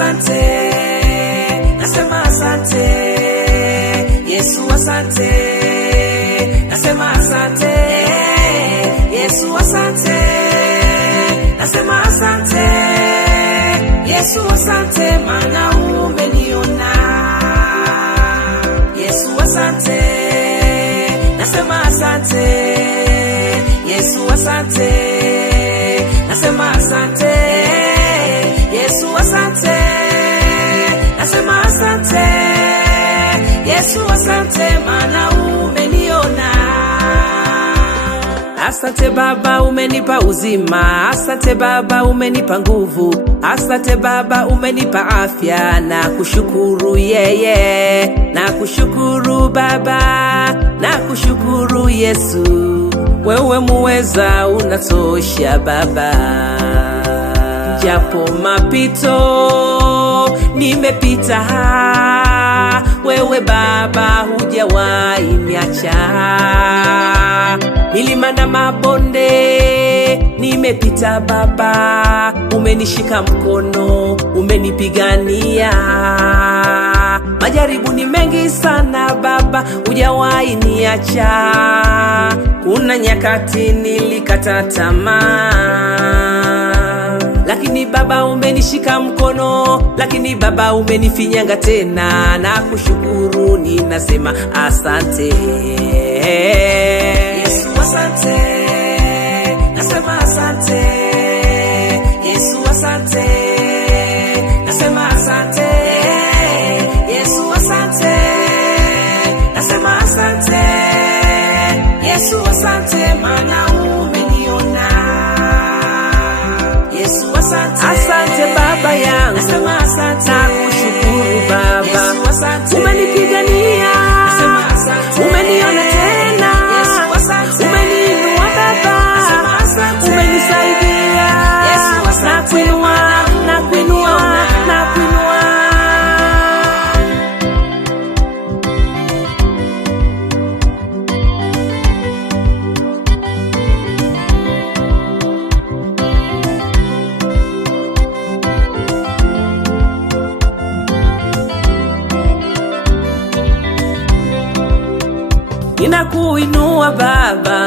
asante, nasema asante. Yesu asante, nasema asante. Yesu asante, nasema asante. Yesu asante, maana umeniona. Yesu asante, nasema asante. Yesu asante, nasema asante. Yesu asante, nasema asante. Yesu asante, maana umeniona. Asante Baba, umenipa uzima. Asante Baba, umenipa nguvu. Asante Baba, umenipa afya. Na kushukuru yeye, na kushukuru Baba, na kushukuru Yesu. Wewe muweza, unatosha Baba. Japo mapito nimepita, wewe Baba hujawahi niacha. Milima na mabonde nimepita Baba, umenishika mkono, umenipigania. Majaribu ni mengi sana Baba, hujawahi niacha. Kuna nyakati nilikata tamaa, lakini Baba umenishika mkono, lakini Baba umenifinyanga tena. Na kushukuru ninasema asante. Yesu asante, nasema asante. Yesu asante, nasema asante. Yesu asante, nasema asante. Yesu asante, maana umeniona. Yesu asante, asante Baba yangu, nasema asante. Na kushukuru Baba, Yesu asante. Umenipigania, nasema asante. Umeniona tena, Yesu asante. Umeniinua Baba, nasema asante. Umenisaidia, Yesu asante. Na kuinua, na kuinua, na kuinua. Ninakuinua Baba,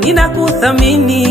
ninakuthamini.